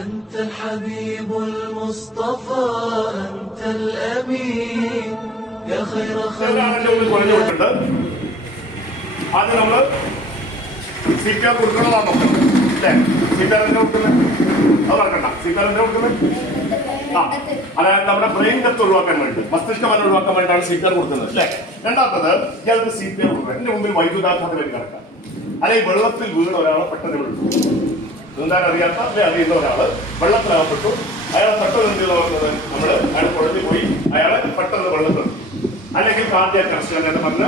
أنت الحبيب المصطفى أنت الأمين يا خير خلق ആദ്യം നമ്മൾ സീറ്റാർ കൊടുക്കണതാണ് നോക്കുന്നത് അല്ലേ? സീറ്റാർ എന്താ കൊടുക്കുന്നത്? അത് പറഞ്ഞണ്ട. സീറ്റാർ എന്താ കൊടുക്കുന്നത്? അതായത് നമ്മുടെ ബ്രെയിൻ ഡെത്ത് ഒഴിവാക്കാൻ വേണ്ടി, മസ്തിഷ്കമനം ഒഴിവാക്കാൻ വേണ്ടിയിട്ടാണ് സീറ്റാർ കൊടുക്കുന്നത് അല്ലേ? രണ്ടാമത്തത് ഇയാൾക്ക് സീറ്റാർ കൊടുക്കുക. എന്റെ മുമ്പിൽ വൈദ്യുതാഘാതം വേണ്ടി കിടക്കാം, അല്ലെങ്കിൽ വെള്ളത്തിൽ വീണ ഒരാളെ പെട്ടെന്ന് വിളിച്ചു, നീന്താൻ അറിയാത്ത അല്ലെ അറിയുന്ന ഒരാള് വെള്ളത്തിലാകപ്പെട്ടു. അയാളെ പെട്ടെന്ന് എന്ത് പറഞ്ഞത് നമ്മൾ അയാൾ കുഴഞ്ഞു പോയി, അയാളെ പെട്ടെന്ന് വെള്ളത്തിൽ, അല്ലെങ്കിൽ കാർഡിയാക് അറസ്റ്റ് എന്ന് പറഞ്ഞ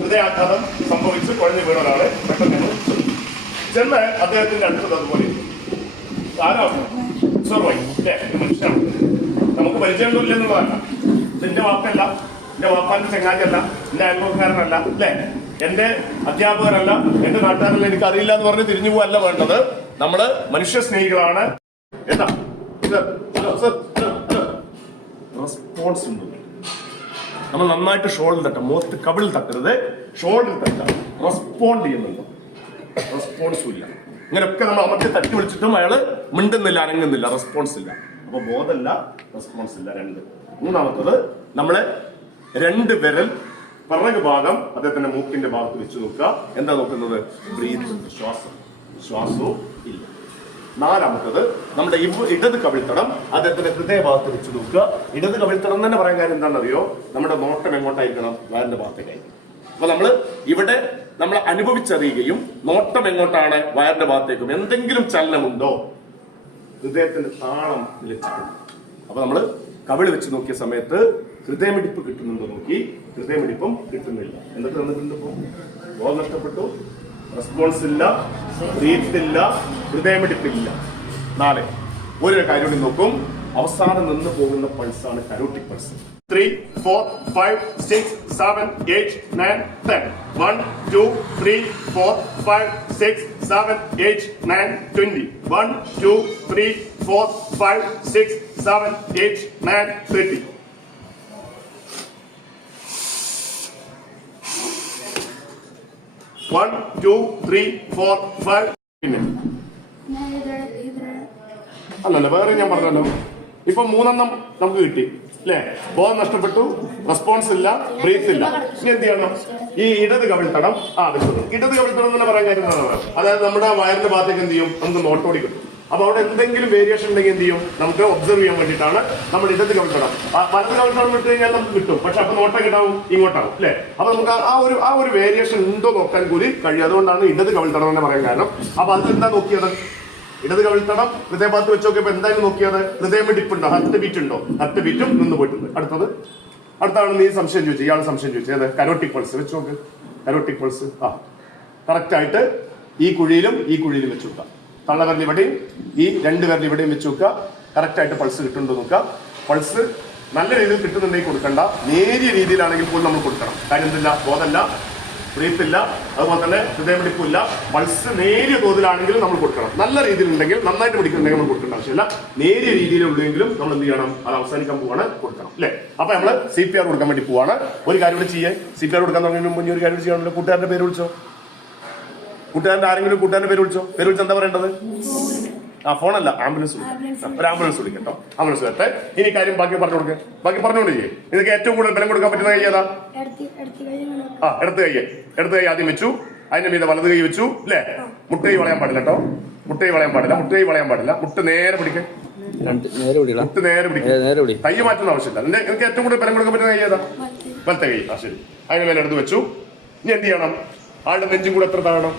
ഹൃദയാഘാതം സംഭവിച്ച് കുഴഞ്ഞു വീണ ഒരാളെ പെട്ടെന്ന് ചെന്ന് അദ്ദേഹത്തിന്റെ അടുത്തത് അതുപോലെ ആരാണ് സർവായി അല്ലേ? മനുഷ്യനാണ്, നമുക്ക് പരിചയമൊന്നുമില്ല എന്നുള്ളതല്ല. എന്റെ വാക്കല്ല, എന്റെ വാപ്പാന്റെ ചങ്ങാതിയല്ല, എന്റെ അയൽവക്കാരനല്ല അല്ലേ, എന്റെ അധ്യാപകരല്ല, എന്റെ നാട്ടുകാരല്ല, എനിക്ക് അറിയില്ല എന്ന് പറഞ്ഞ് തിരിഞ്ഞു പോവല്ല വേണ്ടത്. നമ്മള് മനുഷ്യ സ്നേഹികളാണ്. എന്താ റെസ്പോൺസ് ഉണ്ട്. നമ്മൾ നന്നായിട്ട് ഷോൾഡർ തട്ടാം, മുഖത്ത് കവിളിൽ തട്ടരുത്, ഷോൾഡർ തട്ടാം. റെസ്പോണ്ട് ചെയ്യുന്നുണ്ടോ? റെസ്പോൺസും ഇല്ല. ഇങ്ങനെയൊക്കെ നമ്മൾ അമർത്തി തട്ടി വിളിച്ചിട്ടും അയാള് മിണ്ടുന്നില്ല, അനങ്ങുന്നില്ല, റെസ്പോൺസ് ഇല്ല. അപ്പൊ ബോധമല്ല, റെസ്പോൺസ് ഇല്ല. രണ്ട്. മൂന്നാമത്തത് നമ്മള് രണ്ട് വിരൽ പിറകു ഭാഗം അദ്ദേഹത്തിന്റെ മൂക്കിന്റെ ഭാഗത്ത് വെച്ച് നോക്കുക. എന്താ നോക്കുന്നത്? ബ്രീത്ത്, ശ്വാസം. ശ്വാസവും ഇല്ല. നാലാമത്തത് നമ്മുടെ ഇടത് കവിൾത്തടം അദ്ദേഹത്തിന്റെ ഹൃദയഭാഗത്ത് വെച്ച് നോക്കുക. ഇടത് കവിൾത്തടം തന്നെ പറയാൻ കാര്യം എന്താണെന്നറിയോ? നമ്മുടെ നോട്ടം എങ്ങോട്ടായിരിക്കണം? വയറിന്റെ ഭാഗത്തേക്കായിരിക്കും. അപ്പൊ നമ്മള് ഇവിടെ നമ്മൾ അനുഭവിച്ചറിയുകയും നോട്ടം എങ്ങോട്ടാണ്? വയറിന്റെ ഭാഗത്തേക്കും. എന്തെങ്കിലും ചലനമുണ്ടോ? ഹൃദയത്തിന്റെ താളം നിലച്ചിട്ടുണ്ട്. അപ്പൊ നമ്മള് കവിള് വെച്ച് നോക്കിയ സമയത്ത് ഹൃദയമിടിപ്പ് കിട്ടുന്നുണ്ടോ നോക്കി, ഹൃദയമിടിപ്പും കിട്ടുന്നില്ല. എന്നിട്ട് തന്നിട്ടുണ്ട്. ഇപ്പൊ ബോധം നഷ്ടപ്പെട്ടു, റെസ്പോൺസ് ഇല്ല, ബ്രീത്ത് ഇല്ല, ഹൃദയമിടിപ്പില്ല. 4. ഒരു കാര്യം കൂടി നോക്കും. അവസാനം നിന്ന് പോകുന്ന പൾസാണ് കരോട്ടിക് പൾസ്. 3, 4, 5, 6, 7, 8, 9, 10. 1, 2, 3, 4, 5, 6, 7, 8, 9, 20. 1, 2, 3, 4, 5, 6, 7, 8, 9, 30. 1, 2, 3, 4, 5. പിന്നെ അല്ലല്ല, വേറെ ഞാൻ പറഞ്ഞല്ലോ. ഇപ്പൊ 3 നമുക്ക് കിട്ടി അല്ലേ? ബോധം നഷ്ടപ്പെട്ടു, റെസ്പോൺസ് ഇല്ല, ബ്രീത്ത് ഇല്ല. ഇനി എന്ത് ചെയ്യണം? ഈ ഇടത് കവിൾത്തടം ഇടത് കവിൾത്തടം തന്നെ പറയാൻ കാര്യം എന്താണ്? അതായത് നമ്മുടെ വയറിന്റെ ഭാഗത്തേക്ക് എന്ത് ചെയ്യും? നമുക്ക് നോട്ടോടി കിട്ടും. അപ്പൊ അവിടെ എന്തെങ്കിലും വേരിയേഷൻ ഉണ്ടെങ്കിൽ എന്ത് ചെയ്യും? നമുക്ക് ഒബ്സർവ് ചെയ്യാൻ വേണ്ടിയിട്ടാണ് നമ്മൾ ഇടത് കവിൾത്തടം. വലത് കവിൾത്തടം വിട്ട് കഴിഞ്ഞാൽ നമുക്ക് കിട്ടും, പക്ഷെ അപ്പൊ നോട്ടം കിട്ടാവും ഇങ്ങോട്ടാവും അല്ലെ? അപ്പൊ നമുക്ക് ആ ഒരു വേരിയേഷൻ ഉണ്ടോ നോക്കാൻ കൂടി കഴിയും. അതുകൊണ്ടാണ് ഇടത് കവിൾത്തടം എന്ന് പറയാൻ കാരണം. അപ്പൊ അത് എന്താ നോക്കിയത്? ഇടത് കവിൾത്തടം ഹൃദയഭാഗത്ത് വെച്ച് നോക്കിയപ്പോ എന്തായാലും നോക്കിയത്? ഹൃദയമിടിപ്പുണ്ടോ, ഹാർട്ട് ബീറ്റ് ഉണ്ടോ? ഹാർട്ട് ബീറ്റും നിന്ന് പോയിട്ടുണ്ട്. അടുത്താണ് നീ സംശയം ചോദിച്ചത്, ഇയാൾ സംശയം ചോദിച്ചത് കരോട്ടിക് പൾസ് വെച്ച് നോക്ക്. കരോട്ടിക് പൾസ് കറക്റ്റ് ആയിട്ട് ഈ കുഴിയിലും വെച്ച് നോക്കുക. തള്ളവിരൽ ഇവിടെയും ഈ 2 വിരൽ ഇവിടെയും വെച്ച് നോക്കുക. കറക്റ്റ് ആയിട്ട് പൾസ് കിട്ടുന്നുണ്ടോ നോക്കുക. പൾസ് നല്ല രീതിയിൽ കിട്ടുന്നുണ്ടെങ്കിൽ കൊടുക്കണ്ട, നേരിയ രീതിയിലാണെങ്കിൽ പോലും നമ്മൾ കൊടുക്കണം. കാര്യം എന്തില്ല? ബോധമല്ല, ബ്രീത്ത് ഇല്ല, അതുപോലെ തന്നെ ഹൃദയമിടിപ്പില്ല. പൾസ് നേരിയ തോതിലാണെങ്കിലും നമ്മൾ കൊടുക്കണം. നല്ല രീതിയിലുണ്ടെങ്കിൽ, നന്നായിട്ട് പിടിക്കുന്നുണ്ടെങ്കിൽ നമ്മൾ കൊടുക്കേണ്ട ആവശ്യമില്ല. നേരിയ രീതിയിലുള്ളെങ്കിലും നമ്മൾ എന്ത് ചെയ്യണം? അത് അവസാനിക്കാൻ പോവാണ്, കൊടുക്കണം അല്ലെ? അപ്പൊ നമ്മള് CPR കൊടുക്കാൻ വേണ്ടി പോവാണ്. ഒരു കാര്യം കൂടി ചെയ്യാൻ, CPR കൊടുക്കാൻ തുടങ്ങുന്നതിന് മുന്നേ ഒരു കാര്യം ചെയ്യണമല്ലോ. കൂട്ടുകാരന്റെ പേര് വിളിച്ചോ. കൂട്ടുകാരന്റെ പേര് വിളിച്ചോ എന്താ പറയേണ്ടത്? ഫോണല്ല, ആംബുലൻസ് വിളിക്കാം. ഒരു ആംബുലൻസ് വിളിക്കട്ടോ. ആംബുലൻസ് വരട്ടെ. ഇനി കാര്യം ബാക്കി പറഞ്ഞു കൊടുക്കുക. ബാക്കി പറഞ്ഞോളൂ. ഇതൊക്കെ ഏറ്റവും കൂടുതൽ ബലം കൊടുക്കാൻ പറ്റുന്ന കൈ ഏതാ? എടുത്ത് കൈ ആദ്യം വെച്ചു. അതിന്റെ മീതെ വലത് കൈ വെച്ചു അല്ലേ? മുട്ട് കൈ വളയാൻ പാടില്ല കേട്ടോ. മുട്ട് കൈ വളയാൻ പാടില്ല. മുട്ട് നേരെ പിടിക്കുക. മുട്ട് നേരെ പിടിക്കുക. കൈ മാറ്റുന്ന ആവശ്യമില്ല. എനിക്ക് ഏറ്റവും കൂടുതൽ ബലം കൊടുക്കാൻ പറ്റുന്ന കൈ ഏതാ? വലത്തെ കൈ. ശരി. അതിന് മേലെ എടുത്ത് വെച്ചു. ഇനി എന്ത് ചെയ്യണം? ആളുടെ നെഞ്ചും കൂടെ എത്ര താഴണം?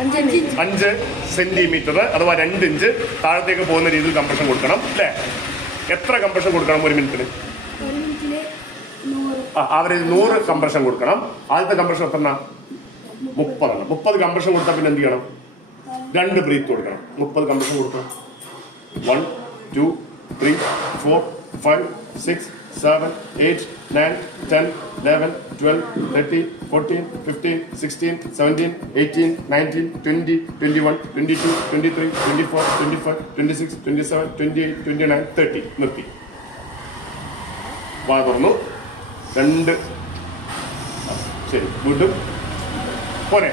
5 സെന്റിമീറ്റർ അഥവാ 2 ഇഞ്ച് താഴത്തേക്ക് പോകുന്ന രീതിയിൽ കംപ്രഷൻ കൊടുക്കണം അല്ലേ? എത്ര കംപ്രഷൻ കൊടുക്കണം ഒരു മിനിറ്റിന്? ആവറേജ് 100 കംപ്രഷൻ കൊടുക്കണം. ആദ്യത്തെ കംപ്രഷൻ എത്ര? 30. 30 കംപ്രഷൻ കൊടുത്താൽ പിന്നെ എന്ത് ചെയ്യണം? 2 ബ്രീത്ത് കൊടുക്കണം. 30 കംപ്രഷൻ കൊടുക്കണം. 1, 2, 3, 4, 5, 6, 7, 8, 9, 10, 11, 12, 13, 14, 15, 16, 17, 18, 19, 20, 21, 22, 23, 24, 25, 26, 27, 28, 29, 30. നിർത്തി. വാ തുറന്നു. 2. ശരി. വീണ്ടും പോരെ.